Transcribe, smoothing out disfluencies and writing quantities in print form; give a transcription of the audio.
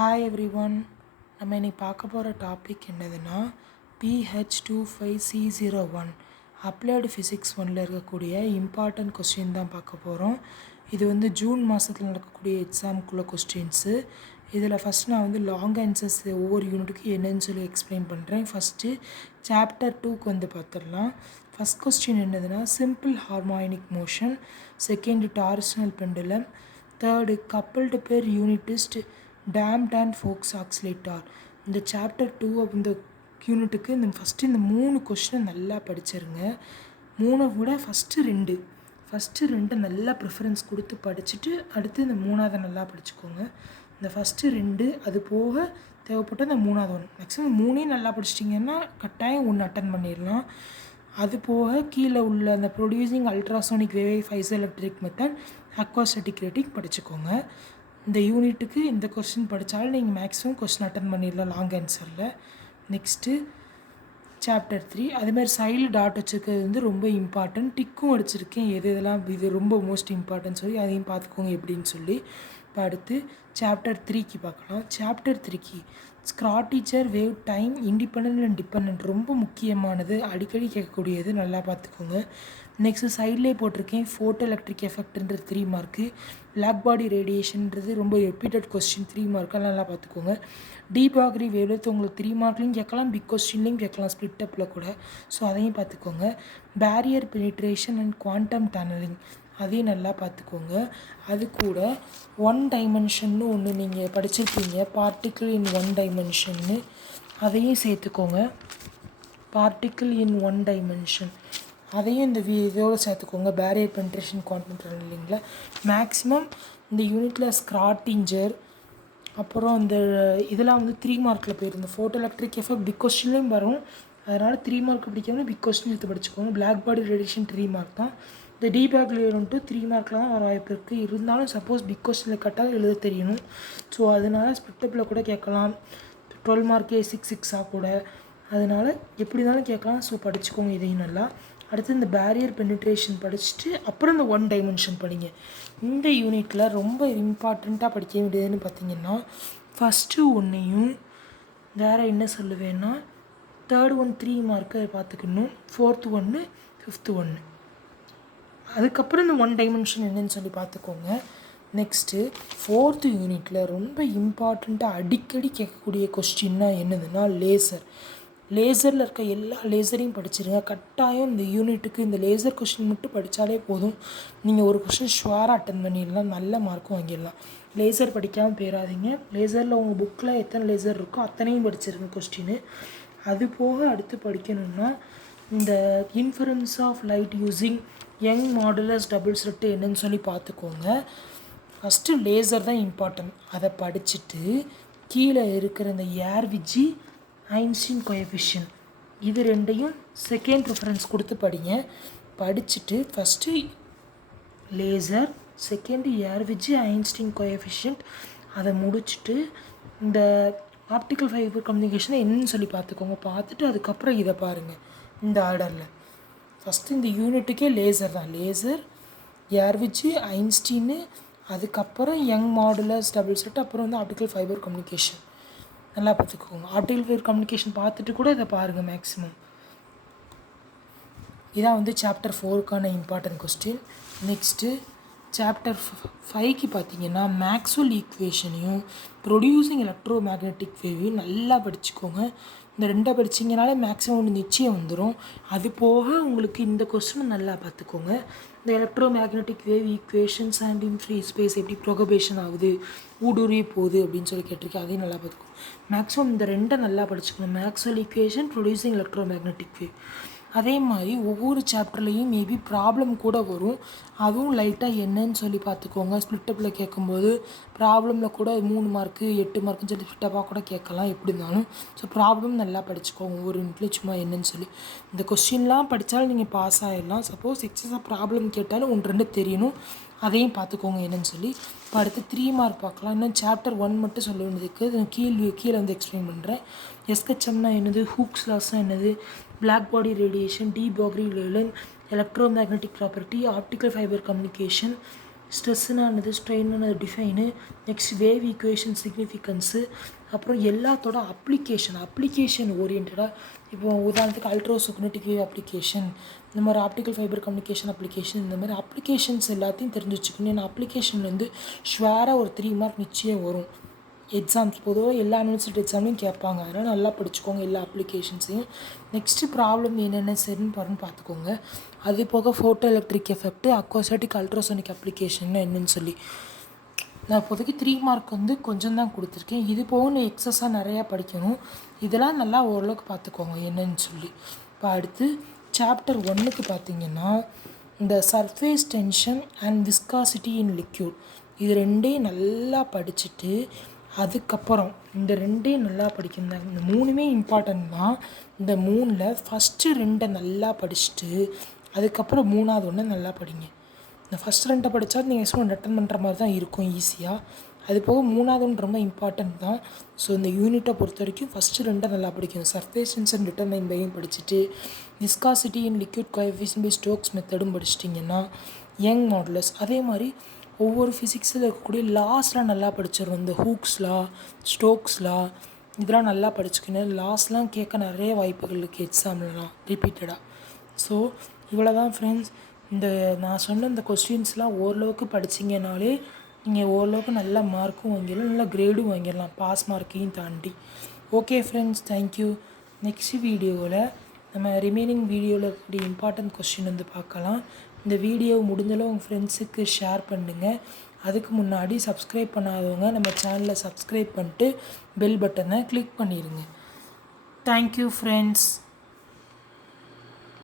Hi everyone. நம்ம இன்னைக்கு பார்க்க போகிற டாபிக் என்னதுன்னா PH25CO1 அப்ளைடு ஃபிசிக்ஸ் ஒன்றில் இருக்கக்கூடிய இம்பார்ட்டன்ட் கொஸ்டின் தான் பார்க்க போகிறோம். இது ஜூன் மாதத்தில் நடக்கக்கூடிய எக்ஸாமுக்குள்ள கொஸ்டின்ஸு. இதில் ஃபஸ்ட் நான் லாங் ஆன்சர்ஸ் ஒவ்வொரு யூனிட்டுக்கு என்னன்னு சொல்லி எக்ஸ்பிளைன் பண்ணுறேன். ஃபஸ்ட்டு சாப்டர் 2க்கு பார்த்துடலாம். ஃபஸ்ட் கொஸ்டின் என்னதுன்னா simple harmonic motion, second torsional pendulum, third coupled பேர் யூனிட்டிஸ்ட் டேம்ட் அண்ட் ஃபோக்ஸ் ஆக்சிலேட்டார். இந்த சாப்டர் 2 இந்த யூனிட்டுக்கு ஃபஸ்ட்டு இந்த 3 கொஸ்டினை நல்லா படிச்சிருங்க. 3 விட ஃபஸ்ட்டு ரெண்டு நல்லா ப்ரிஃபரன்ஸ் கொடுத்து படிச்சுட்டு அடுத்து இந்த 3ஆவதை நல்லா படிச்சுக்கோங்க. இந்த ஃபஸ்ட்டு 2 அது போக தேவைப்பட்ட இந்த 3ஆவது ஒன்று மேக்ஸிமம் 3ஐயும் நல்லா படிச்சிட்டிங்கன்னா கட்டாயம் 1 அட்டன் பண்ணிடலாம். அது போக கீழே உள்ள அந்த producing ultrasonic wave piezo electric method acoustic grating படிச்சுக்கோங்க. இந்த யூனிட்டுக்கு இந்த கொஸ்டின் படித்தாலும் நீங்கள் மேக்ஸிமம் கொஸ்டின் அட்டன் பண்ணிடலாம் லாங் ஆன்சரில். நெக்ஸ்ட்டு சாப்டர் 3 அதுமாதிரி சைடில் டாட் வச்சுருக்கிறது ரொம்ப இம்பார்ட்டன்ட். டிக்கும் அடிச்சிருக்கேன் எது இதெல்லாம் இது ரொம்ப மோஸ்ட் இம்பார்ட்டன்ட் சொல்லி அதையும் பார்த்துக்கோங்க எப்படின்னு சொல்லி. இப்போ அடுத்து சாப்டர் 3க்கு பார்க்கலாம். சாப்டர் 3க்கு Schrödinger wave time independent and dependent ரொம்ப முக்கியமானது, அடிக்கடி கேட்கக்கூடியது, நல்லா பார்த்துக்கோங்க. நெக்ஸ்ட்டு சைட்லேயே போட்டிருக்கேன் ஃபோட்டோ எலக்ட்ரிக் எஃபெக்ட்ன்றது 3 மார்க்கு, பிளாக் பாடி ரேடியேஷன்றது ரொம்ப ரிப்பீட்டட் கொஸ்டின் 3 மார்க்கு, நல்லா பார்த்துக்கோங்க. டீபாக்ரி வேவ்லெத் உங்களுக்கு 3 மார்க்லையும் கேட்கலாம், பிக் கொஸ்டின்லையும் கேட்கலாம் ஸ்ப்ளிட் அப்பில் கூட, ஸோ அதையும் பார்த்துக்கோங்க. Barrier penetration and quantum tunnelling அதையும் நல்லா பார்த்துக்கோங்க. அது கூட 1 டைமென்ஷன்னு ஒன்று நீங்கள் படிச்சிருப்பீங்க, பார்ட்டிக்கிள் இன் 1 டைமென்ஷன்னு, அதையும் சேர்த்துக்கோங்க. பார்ட்டிக்கிள் இன் 1 டைமென்ஷன் அதையும் இந்த இதோடு சேர்த்துக்கோங்க. பேரியர் பெனிட்ரேஷன் குவாண்டம் டனலிங்கில் மேக்ஸிமம் இந்த யூனிட்டில் ஸ்க்ராட்டிஞ்சர் அப்புறம் இந்த இதெல்லாம் 3 மார்க்கில் போயிடும். இந்த ஃபோட்டோ எலக்ட்ரிக் எஃபெக்ட் பிக் கொஸ்டின்லேயும் வரும், அதனால் 3 மார்க் பிடிக்காமல் பிக் கொஸ்டின் எடுத்து படிச்சுக்கோங்க. பிளாக் பாடி ரேடியேஷன் 3 மார்க் தான். இந்த டிபேக்ல 3 மார்க்கில் தான் வர வாய்ப்பு இருக்குது. இருந்தாலும் சப்போஸ் பிக் கொஸ்டினில் கட்டால் எழுத தெரியணும். ஸோ அதனால் ஸ்பிட்டப்பில் கூட கேட்கலாம், 12 மார்க்கே 6 கூட, அதனால் எப்படி இருந்தாலும் கேட்கலாம். ஸோ படிச்சுக்கோங்க இதையும் நல்லா. அடுத்து இந்த பேரியர் பெனிட்ரேஷன் படிச்சுட்டு அப்புறம் இந்த 1 டைமென்ஷன் படிங்க. இந்த யூனிட்டில் ரொம்ப இம்பார்ட்டண்ட்டாக படிக்க வேண்டியதுன்னு பார்த்தீங்கன்னா ஃபஸ்ட்டு ஒன்றையும் வேறு என்ன சொல்லுவேன்னா தேர்ட் ஒன் 3 மார்க்கு பார்த்துக்கணும், ஃபோர்த்து ஒன்று, ஃபிஃப்த்து ஒன்று, அதுக்கப்புறம் இந்த 1 டைமென்ஷன் என்னன்னு சொல்லி பார்த்துக்கோங்க. நெக்ஸ்ட்டு ஃபோர்த்து யூனிட்டில் ரொம்ப இம்பார்ட்டண்ட்டாக அடிக்கடி கேட்கக்கூடிய கொஸ்டின்னா என்னதுன்னா லேசரில் இருக்க எல்லா லேசரையும் படிச்சிருங்க. கட்டாயம் இந்த யூனிட்டுக்கு இந்த லேசர் கொஸ்டின் மட்டும் படித்தாலே போதும், நீங்கள் ஒரு கொஸ்டின் ஷுவராக அட்டன் பண்ணிடலாம், நல்ல மார்க்கும் வாங்கிடலாம். லேசர் படிக்காமல் போயிடாதீங்க. லேசரில் உங்கள் புக்கில் எத்தனை லேசர் இருக்கோ அத்தனையும் படிச்சிருங்க கொஸ்டின். அது போக அடுத்து படிக்கணும்னா இந்த inference of light using Young modulus double slit என்னன்னு சொல்லி பார்த்துக்கோங்க. ஃபஸ்ட்டு லேசர் தான் இம்பார்ட்டன்ட், அதை படிச்சுட்டு கீழே இருக்கிற இந்த ஏர்விஜி ஐன்ஸ்டீன் கோஎஃபிஷியன்ட் இது ரெண்டையும் செகண்ட் ப்ரிஃபரன்ஸ் கொடுத்து படிங்க. படிச்சுட்டு ஃபஸ்ட்டு லேசர், செகண்டு ஏர்விஜி ஐன்ஸ்டீன் கோஎஃபிஷியன்ட் அதை முடிச்சுட்டு இந்த ஆப்டிக்கல் ஃபைபர் கம்யூனிகேஷனை என்னன்னு சொல்லி பார்த்துக்கோங்க. பார்த்துட்டு அதுக்கப்புறம் இதை பாருங்கள் இந்த ஆர்டரில். ஃபஸ்ட்டு இந்த யூனிட்டுக்கே லேசர் தான், லேசர், ஏர்விஜி, ஐன்ஸ்டீனு, அதுக்கப்புறம் யங் மாடுலஸ் டபுள் செட், அப்புறம் ஆப்டிக்கல் ஃபைபர் கம்யூனிகேஷன் நல்லா பார்த்துக்கோங்க. ஆப்டிக்கல் ஃபைபர் கம்யூனிகேஷன் பார்த்துட்டு கூட இதை பாருங்கள் மேக்ஸிமம். இதான் சாப்டர் 4க்கான இம்பார்ட்டன்ட் கொஸ்டின். நெக்ஸ்ட்டு சாப்டர் 5க்கு பார்த்தீங்கன்னா மேக்ஸ்வெல் ஈக்குவேஷனையும் ப்ரொடியூசிங் எலக்ட்ரோ மேக்னெட்டிக் வேவையும் நல்லா படிச்சுக்கோங்க. இந்த 2 படிச்சிங்கனாலே மேக்ஸிமம் ஒன்று நிச்சயம் வந்துடும். அது போக உங்களுக்கு இந்த கொஸ்டின் நல்லா பார்த்துக்கோங்க. இந்த electro magnetic wave equations and in free space எப்படி ப்ரொகபேஷன் ஆகுது, ஊடுருவி போகுது அப்படின்னு சொல்லி கேட்டிருக்கேன், அதையும் நல்லா பார்த்துக்கோங்க. மேக்ஸிமம் இந்த 2 நல்லா படிச்சுக்கணும், Maxwell equation, producing electro magnetic wave. அதே மாதிரி ஒவ்வொரு சாப்டர்லேயும் மேபி ப்ராப்ளம் கூட வரும், அதுவும் லைட்டாக என்னன்னு சொல்லி பார்த்துக்கோங்க. ஸ்ப்ளிட்டப்பில் கேட்கும்போது ப்ராப்ளமில் கூட 3 மார்க்கு 8 மார்க்குன்னு சொல்லி ஸ்ப்ளிட்டப்பாக கூட கேட்கலாம், எப்படி இருந்தாலும். ஸோ ப்ராப்ளம் நல்லா படிச்சுக்கோங்க ஒவ்வொரு யூனிட்லேயும் சும்மா என்னன்னு சொல்லி. இந்த கொஸ்டின்லாம் படித்தாலும் நீங்கள் பாஸ் ஆகிடலாம். சப்போஸ் எக்ஸஸாக ப்ராப்ளம் கேட்டாலும் 1-2 தெரியணும், அதையும் பார்த்துக்கோங்க என்னன்னு சொல்லி. இப்போ அடுத்து 3 மார்க் பார்க்கலாம். இன்னும் சாப்டர் 1 மட்டும் சொல்ல வேண்டியதுக்கு கீழே எக்ஸ்பிளைன் பண்ணுறேன். எஸ்கெச்எம்னா என்னது, ஹூக்ஸ் லாஸ்னால் என்னது, black body radiation, de Broglie wavelength, electro magnetic property, optical fibre communication, ஸ்ட்ரெஸ்ஸுனானது ஸ்ட்ரெயினானது define, next wave equation significance, அப்புறம் எல்லாத்தோட அப்ளிகேஷன் ஓரியன்டாக. இப்போ உதாரணத்துக்கு அல்ட்ராசோக்னெட்டிக் வேவ் அப்ளிகேஷன், இந்த மாதிரி ஆப்டிக்கல் ஃபைபர் கம்யூனிகேஷன் அப்ளிகேஷன், இந்த மாதிரி அப்ளிகேஷன்ஸ் எல்லாத்தையும் தெரிஞ்சு வச்சுக்கணும். ஏன்னா அப்ளிகேஷன் வந்து ஷுவராக ஒரு 3 மார்க் நிச்சயம் வரும். எக்ஸாம்ஸ் பொதுவாக எல்லா யூனிவர்சிட்டி எக்ஸாம்லையும் கேட்பாங்க. அதனால் நல்லா படிச்சுக்கோங்க எல்லா அப்ளிகேஷன்ஸையும். நெக்ஸ்ட்டு ப்ராப்ளம் என்னென்ன சரின்னு பார்த்துக்கோங்க. அது போக photo electric effect, acoustic ultrasonic application என்னன்னு சொல்லி நான் இப்போதைக்கு 3 மார்க் வந்து கொஞ்சம் தான் கொடுத்துருக்கேன். இது போக நீ எக்ஸஸாக நிறையா படிக்கணும். இதெல்லாம் நல்லா ஓரளவுக்கு பார்த்துக்கோங்க என்னன்னு சொல்லி. இப்போ அடுத்து சாப்டர் 1க்கு பார்த்திங்கன்னா இந்த surface tension and viscosity in liquid, இது ரெண்டையும் நல்லா படிச்சுட்டு அதுக்கப்புறம் இந்த ரெண்டையும் நல்லா படிக்கணும். இந்த 3மே இம்பார்ட்டன்ட் தான். இந்த 3ல் ஃபஸ்ட்டு 2 நல்லா படிச்சுட்டு அதுக்கப்புறம் 3ஆவது ஒன்று நல்லா படிங்க. இந்த ஃபஸ்ட் 2 படித்தா நீங்கள் எக்ஸாம் அட்டன் பண்ணுற மாதிரி தான் இருக்கும் ஈஸியாக. அது போக 3ஆவது ஒன்று ரொம்ப இம்பார்ட்டன்ட் தான். ஸோ இந்த யூனிட்டை பொறுத்த வரைக்கும் ஃபஸ்ட்டு 2 நல்லா படிக்கணும். சர்ஃபேஸ் டென்ஷன் டிட்டர்மைன் பையும் படிச்சுட்டு viscosity in liquid coefficient by Stokes மெத்தடும் படிச்சிட்டிங்கன்னா யங் மாடுலஸ், அதே மாதிரி ஒவ்வொரு ஃபிசிக்ஸில் இருக்கக்கூடிய லாஸ்லாம் நல்லா படிச்சிடும். இந்த ஹூக்ஸ்லா, ஸ்டோக்ஸ்லா, இதெல்லாம் நல்லா படிச்சுக்கணும். லாஸ்லாம் கேட்க நிறைய வாய்ப்புகள் இருக்குது எக்ஸாம்லலாம் ரிப்பீட்டடாக. ஸோ இவ்வளோ தான் ஃப்ரெண்ட்ஸ். இந்த நான் சொன்ன இந்த கொஸ்டின்ஸ்லாம் ஓரளவுக்கு படிச்சிங்கனாலே நீங்கள் ஓரளவுக்கு நல்ல மார்க்கும் வாங்கிடலாம், நல்ல கிரேடும் வாங்கிடலாம், பாஸ் மார்க்கையும் தாண்டி. Okay friends, thank you. நெக்ஸ்ட் வீடியோவில் நம்ம ரிமைனிங் வீடியோவில் இருக்கக்கூடிய இம்பார்ட்டன்ட் கொஸ்டின் வந்து பார்க்கலாம். இந்த வீடியோ முடிஞ்சளவு உங்கள் ஃப்ரெண்ட்ஸுக்கு ஷேர் பண்ணுங்கள். அதுக்கு முன்னாடி சப்ஸ்கிரைப் பண்ணாதவங்க நம்ம சேனலை சப்ஸ்கிரைப் பண்ணிட்டு பெல் பட்டனை கிளிக் பண்ணிடுங்க. Thank you friends.